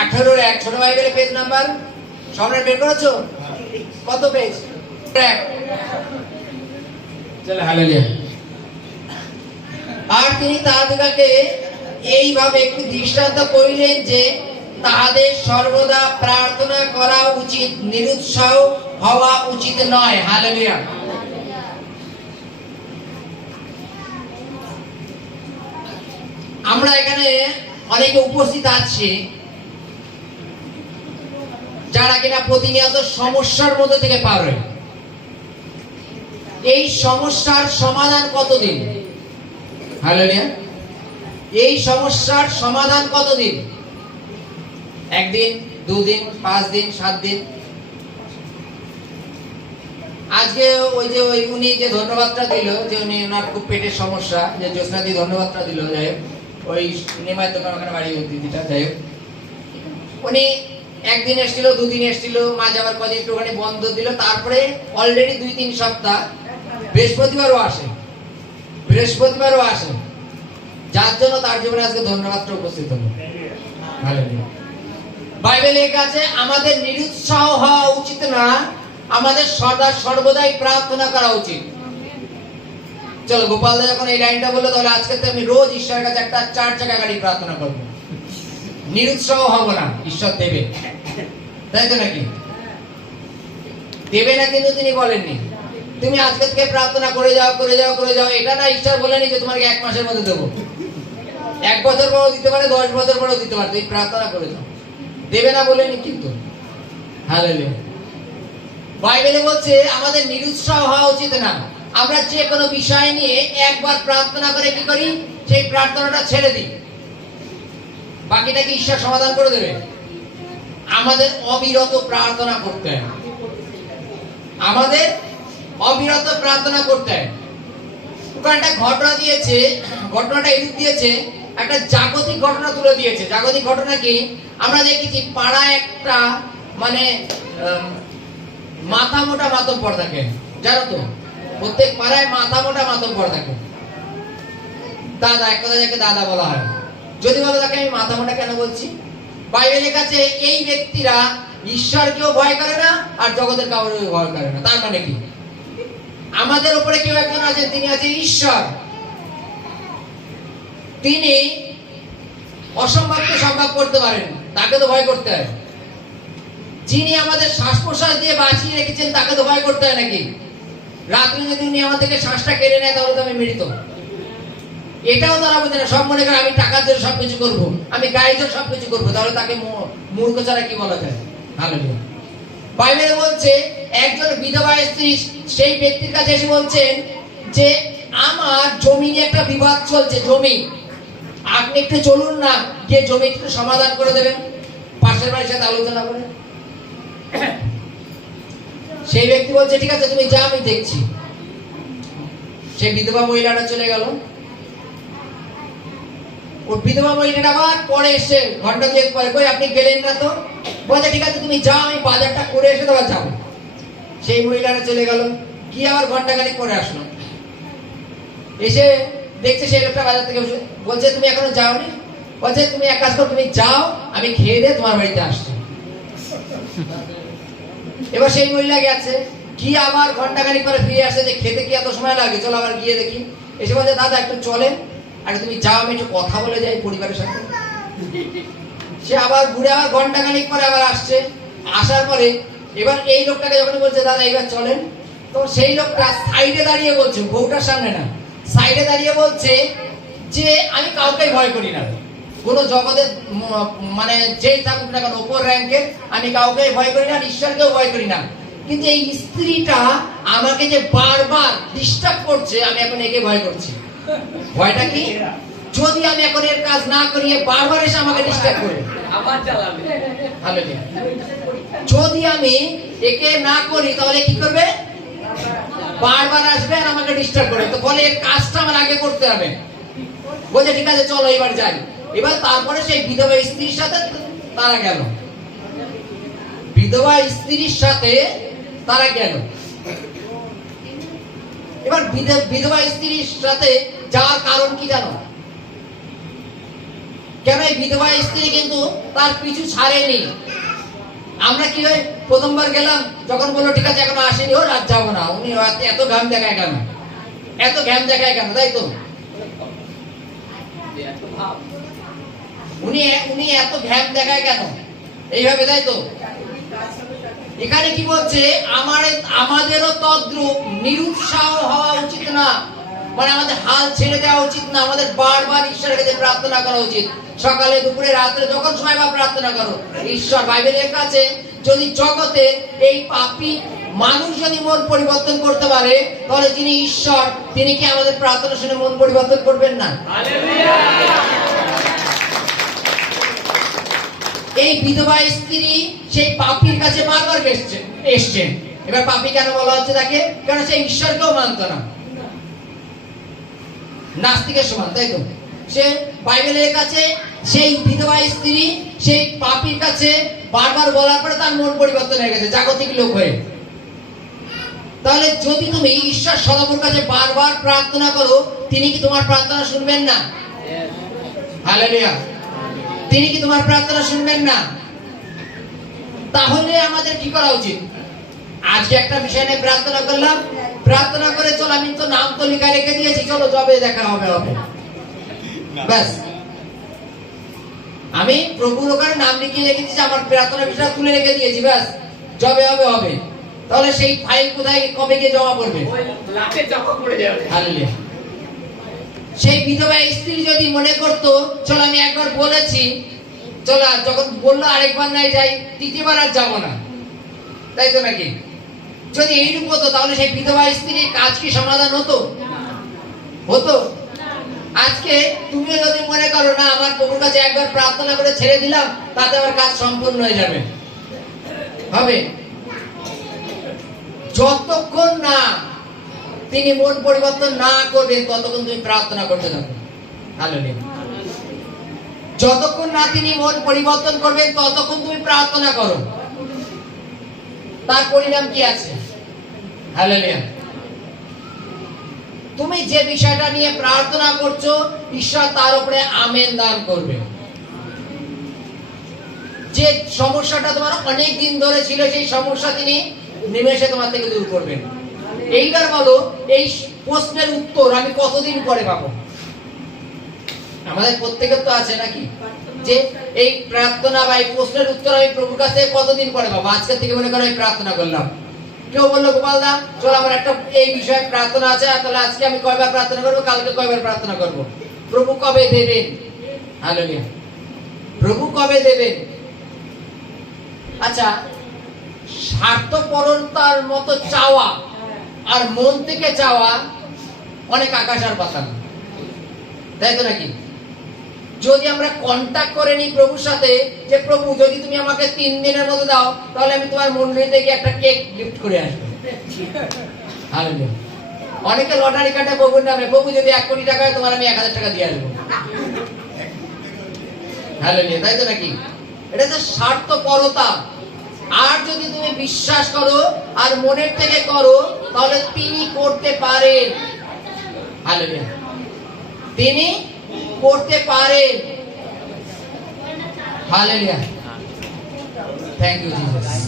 18-1 ছোট বাইবেলে page number সম্রাট বের করেছো? কত পেজ? 1। চলো হালেলুয়া। আর তিনি তাহাদিগকে এইভাবে একটু দৃষ্টান্ত করিলেন যে তাহাদের সর্বদা প্রার্থনা করা উচিত, নিরুৎসাহ হওয়া উচিত নয়। হালেলুয়া। আমরা এখানে অনেকে উপস্থিত আছি যারা কিনা প্রতিনিয়ত সমস্যার মধ্যে থেকে পার হয়। এই সমস্যার সমাধান কতদিন? হালেলুয়া। এই সমস্যার সমাধান কতদিন? 1 দিন, 2 দিন, 5 দিন, 7 দিন? আজকে ওই উনি যে ধন্যবাদটা দিল, যে উনি ওনার খুব পেটের সমস্যা, যে জ্যোৎস্নাদি ধন্যবাদটা দিল, যাই হোক ওই নিমায় দোকান ওখানে বাড়ি দিদিটা, যাই হোক উনি 1 দিন এসেছিল, 2 দিন এসেছিল, মাঝে আবার কদিন একটুখানি বন্ধ দিল, তারপরে অলরেডি 2-3 সপ্তাহ বৃহস্পতিবারও আসে, যার জন্য তার জীবনে আজকে ধন্যবাদটা উপস্থিত হলো। হালেলুয়া। বাইবেলে লেখা আছে আমাদের নিরুৎসাহ হওয়া উচিত না, আমাদের সদা সর্বদাই প্রার্থনা করা উচিত। চলো গোপাল দা যখন এই লাইনটা বললো, তাহলে আজকে তো আমি রোজ ঈশ্বরের কাছে একটা 4 চাকা গাড়ি প্রার্থনা করবো। নিরুৎসাহ হব না, ঈশ্বর দেবে, তাই তো নাকি? দেবে না কিন্তু তিনি বলেননি তুমি আজকে থেকে প্রার্থনা করে যাও, এটা না ঈশ্বর বলেনি যে তোমাকে 1 মাসের মধ্যে দেবো। 1 বছর পরও দিতে পারে, 10 বছর পরও দিতে পারে, তুমি প্রার্থনা করে যাও, দেবে না বলেনি কিন্তু। হালেলুয়া। বাইবেলে বলছে আমাদের নিরুৎসাহ হওয়া উচিত না। আমরা যে কোনো বিষয় নিয়ে একবার প্রার্থনা করে কি করি? সেই প্রার্থনাটা ছেড়ে দিই, বাকিটা কি ঈশ্বর সমাধান করে দেবে? আমাদের অবিরত প্রার্থনা করতে হয়, একটা ঘটনা দিয়েছে, ঘটনাটা এদিক দিয়েছে, একটা জাগতিক ঘটনা তুলে দিয়েছে। জাগতিক ঘটনা কি? আমরা দেখেছি পাড়ায় একটা মানে মাথা মোটা মাতব্বর থাকে, জানো তো? প্রত্যেক পাড়ায় মাথা মোটা মাতব্বর থাকে। দাদা, এক কথা যাকে দাদা বলা হয়। যদি বলো তাকে আমি মাথা মোটা কেন বলছি? বাইবেলে কাছে এই ব্যক্তিরা ঈশ্বরকেও ভয় করে না আর জগতের কাউকেও ভয় করে না। তার মানে কি? আমাদের উপরে কেউ একজন আছেন, তিনি আছেন ঈশ্বর। তিনি অসম্ভবকে সম্ভব করতে পারেন, তাকে তো ভয় করতে হয়। যিনি আমাদের শ্বাস প্রশ্বাস দিয়ে বাঁচিয়ে রেখেছেন, তাকে তো ভয় করতে হয় নাকি? রাত্রে যদি উনি আমার থেকে শ্বাসটা কেড়ে নেয়, তাহলে তো আমি মৃত। এটাও তারা বোঝে না। সব মনে করে আমি টাকার জন্য সবকিছু করবো, আমি গায়ের জন্য সবকিছু করবো, তাহলে তাকে মূর্খ ছাড়া কি বলা যায়? হালেলুয়া। বাইবেলে বলছে একজন বিধবা স্ত্রী সেই ব্যক্তির কাছে এসে বলছেন যে আমার জমি নিয়ে একটা বিবাদ চলছে, জমি, আপনি একটু চলুন না, গিয়ে জমি একটু সমাধান করে দেবেন, পাশের বাড়ির সাথে আলোচনা করে। সেই ব্যক্তি বলছে ঠিক আছে তুমি যা, আমি দেখছি। সেই বিধবা মহিলাটা চলে গেল। ওই বিধবা মহিলাটা আবার পরে এসে ঘন্টা 2 পরে, কই আপনি গেলেন না তো? বলছে ঠিক আছে তুমি যাও, আমি বাজারটা করে এসে দেওয়া যাবো। সেই মহিলাটা চলে গেল, গিয়ে আবার ঘন্টাখানিক পরে আসলো। এসে দেখছে সেই লোকটা বাজার থেকে বলছে তুমি এখনো যাওনি? বলছে তুমি এক কাজ করো, তুমি যাও, আমি খেয়ে দিয়ে তোমার বাড়িতে আসছি। এবার সেই মহিলা গেছে, গিয়ে আবার ঘন্টাখানিক পরে ফিরে আসে, যে খেতে কি এত সময় লাগে, চলো আবার গিয়ে দেখি। এসে বলছে দাদা একটু চলেন, আর তুমি যাও, আমি একটু কথা বলে যাই পরিবারের সাথে। সে আবার ঘুরে আবার ঘন্টাখানিক পরে আবার আসছে। আসার পরে এবার এই লোকটাকে যখন বলছে দাদা এবার চলেন, তো সেই লোকটা সাইডে দাঁড়িয়ে বলছে, বউটার সামনে না, সাইডে দাঁড়িয়ে বলছে যে আমি কাউকে ভয় করি না, কোন জগতের মানে যেই থাকুক না কেন উপর র্যাঙ্কের, আমি কাউকে ভয় করি না, ঈশ্বরকেও ভয় করি না। কিন্তু এই স্ত্রীটা আমাকে যে বারবার ডিস্টার্ব করছে, আমি এখন একে ভয় করছি। ভয়টা কি? যদি আমি এখন এর কাজ না করি, বারবার এসে আমাকে ডিস্টার্ব করে আবার চালাবে। হালেলুয়া। যদি আমি একে না করি, তাহলে কি করবে? বারবার আসবে আর আমাকে ডিস্টার্ব করবে। তো বলে এর কাজটা আমার আগে করতে হবে। বলছে ঠিক আছে চলো এবার যাই। এবার তারপরে সেই বিধবা স্ত্রীর সাথে তারা গেল, বিধবা স্ত্রীর সাথে তারা গেল। এবার বিধবা স্ত্রীর সাথে যাওয়ার কারণ কি জানো? কেন এই বিধবা স্ত্রী কিন্তু তার পিছু ছাড়েনি। আমরা কি হয় প্রথমবার গেলাম, যখন বললো ঠিক আছে এখনো আসেনি, ও রাত যাবো না, উনি এত ঘাম দেখায় কেন, এত ঘাম দেখায় কেন, তাই তো উনি এত ঘাম দেখায় কেন এইভাবে, তাই তো। এখানে কি বলছে, আমাদেরও তদ্রূপ নিরুৎসাহ হওয়া উচিত না, মানে আমাদের হাল ছেড়ে দেওয়া উচিত না, আমাদের বারবার ঈশ্বরের কাছে প্রার্থনা করা উচিত। সকালে দুপুরে রাত্রে যখন সময় বা প্রার্থনা করো। ঈশ্বর বাইবেলের কাছে যদি জগতে এই পাপী মানুষ যদি মন পরিবর্তন করতে পারে, তাহলে যিনি ঈশ্বর তিনি কি আমাদের প্রার্থনা শুনে মন পরিবর্তন করবেন না? এই বিধবা স্ত্রী সেই পাপীর কাছে বারবার এসছেন। এবার পাপী কেন বলা হচ্ছে তাকে? কারণ সে ঈশ্বরকেও মানত না, নাস্তিকের সমান, তাই তো। সে বাইবেলের কাছে সেই বিধবা স্ত্রী সেই পাপীর কাছে বারবার বলার পরে তার মন পরিবর্তন হয়ে গেছে জাগতিক লোক হয়ে। তাহলে যদি তুমি ঈশ্বর সদাপ্রভুর কাছে বারবার প্রার্থনা করো, তিনি কি তোমার প্রার্থনা শুনবেন না? হালেলুয়া। তিনি কি তোমার প্রার্থনা শুনবেন না? তাহলে আমাদের কি করা উচিত? আজকে একটা বিষয় নিয়ে প্রার্থনা করলাম, প্রার্থনা করে চল আমি তো নাম তো লিখে রেখে দিয়েছি, চলো যবে দেখা হবে হবে, ব্যাস। আমি প্রভুর ওখানে নাম লিখিয়ে রেখে দিয়েছি, আমার প্রার্থনা বিষয় তুলে রেখে দিয়েছি, ব্যাস যবে হবে হবে। তাহলে সেই ফাইল কোথায় কবে গিয়ে জমা পড়বে? হালেলুয়া। সেই বিধবা স্ত্রী যদি মনে করতো চল আমি একবার বলেছি, চল যখন বললো আরেকবার নাই যাই, তৃতীয়বার আর যাবো না, তাই তো নাকি? যদি এইরূপ হতো তাহলে সেই বিধবা স্ত্রীর কাজ কি সমাধান হতো? হতো? আজকে তুমিও যদি মনে করো না আমার প্রভুর কাছে একবার প্রার্থনা করে ছেড়ে দিলাম, তাতে আমার কাজ সম্পূর্ণ হয়ে যাবে, হবে? যতক্ষণ না তিনি মন পরিবর্তন না করবেন ততক্ষণ তুমি প্রার্থনা করতে থাকো। হালেলুয়া। যতক্ষণ না তিনি মন পরিবর্তন করবেন ততক্ষণ তুমি প্রার্থনা করো। তার পরিণাম কি আছে? হালেলুয়া। তুমি যে বিষয়টা নিয়ে প্রার্থনা করছো, ঈশ্বর তার উপরে আমেন দান করবে। যে সমস্যাটা তোমার অনেক দিন ধরে ছিল, সেই সমস্যা তিনি নিমেষে তোমার থেকে দূর করবেন। এইবার বলো, এই প্রশ্নের উত্তর আমি কতদিন পরে পাবো? আমাদের প্রত্যেকের তো আছে নাকি, যে এই প্রার্থনা বা এই প্রশ্নের উত্তর আমি প্রভুর কাছে কতদিন পরে পাবো? আজকের থেকে মনে করো আমি প্রার্থনা করলাম, কেউ বললো গোপাল দা চল আমার একটা এই বিষয়ে প্রার্থনা আছে, তাহলে আজকে আমি কয়বার প্রার্থনা করবো, কালকে কয়বার প্রার্থনা করবো? প্রভু কবে দেবেন? হালেলুয়া। প্রভু কবে দেবেন? আচ্ছা, স্বার্থপরতার মতো চাওয়া আর মন থেকে চাওয়া অনেক আকাশ আর পাতাল, তাই তো নাকি? যদি আমরা কন্টাক্ট করে নিই প্রভুর সাথে, যে প্রভু যদি তুমি আমাকে 3 দিনের মধ্যে দাও, তাহলে আমি তোমার মন্দিরে গিয়ে একটা কেক গিফট করে আসবো। হালেলুয়া। অনেকে লটারি কাটে প্রভুর নামে, প্রভু যদি 1 কোটি টাকা হয় তোমার আমি 1000 টাকা দিয়ে আসবো। হালেলুয়া, তাই তো নাকি? এটা তো স্বার্থপরতা। আর যদি তুমি বিশ্বাস করো আর মনের থেকে করো, তাহলে তিনি করতে পারেন। হালেলুয়া। তিনি করতে পারেন। হালেলুয়া। Thank you Jesus.